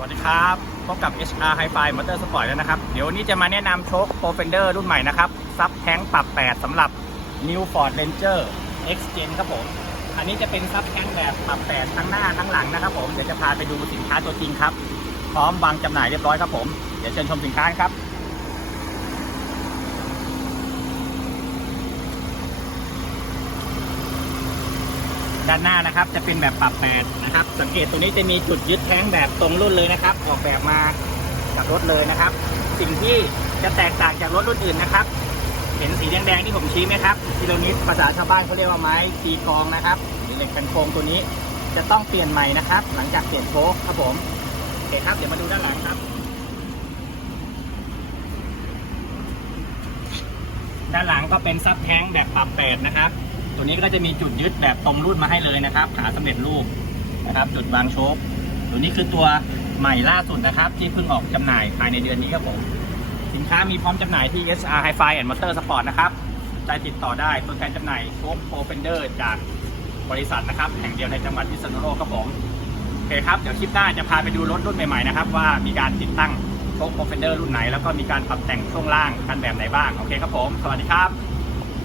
สวัสดีครับ พบกับ HR Hi-Fi Motor Sport แล้วนะครับ เดี๋ยววันนี้จะมาแนะนำโชค Pro Fender รุ่นใหม่นะครับ ซับแท้งปรับ 8สำหรับ New Ford Ranger X Gen ครับผม อันนี้จะเป็นซับแท้งแบบปรับ 8 ทั้งหน้าทั้งหลังนะครับผม เดี๋ยวจะพาไปดูสินค้าตัวจริงครับ พร้อมวางจำหน่ายเรียบร้อยครับผม เดี๋ยวเชิญชมสินค้าครับ ด้านหน้านะครับ จะเป็นแบบปรับแปดนะครับ สังเกตตัวนี้จะมีจุดยึดแท้งแบบตรงรุ่นเลยนะครับ ออกแบบมากับรถเลยนะครับ สิ่งที่จะแตกต่างจากรถรุ่นอื่นนะครับ เห็นสีแดงๆที่ผมชี้ไหมครับกิโลนิตภาษาชาวบ้านเขาเรียกว่าไม้ตีกองนะครับหรือเหล็กกันโครงตัวนี้ จะต้องเปลี่ยนใหม่นะครับ หลังจากเปลี่ยนโชคครับผมโอเคครับเดี๋ยวมาดูด้านหลังครับด้านหลังก็เป็นซับแท้งแบบปรับแปดนะครับ ตัวนี้ก็จะมีจุดยึดแบบตรงรุ่นมาให้เลยนะครับ ขาสำเร็จรูปนะครับ จุดวางโชคตัวนี้คือตัวใหม่ล่าสุดนะครับ ที่เพิ่งออกจำหน่ายภายในเดือนนี้ครับผม สินค้ามีพร้อมจำหน่ายที่ SR Hi-Fi and Motor Sport นะครับใจติดต่อได้ตัวแทนจำหน่ายโชคโปรเฟนเดอร์จากบริษัทนะครับ แห่งเดียวในจังหวัดพิษณุโลกครับผมโอเคครับ เดี๋ยวคลิปหน้าจะพาไปดูรถรุ่นใหม่ๆนะครับ ว่ามีการติดตั้งโชคโปรเฟนเดอร์รุ่นไหน แล้วก็มีการปรับแต่งช่วงล่างกันแบบไหนบ้าง โอเคครับผม สวัสดีครับ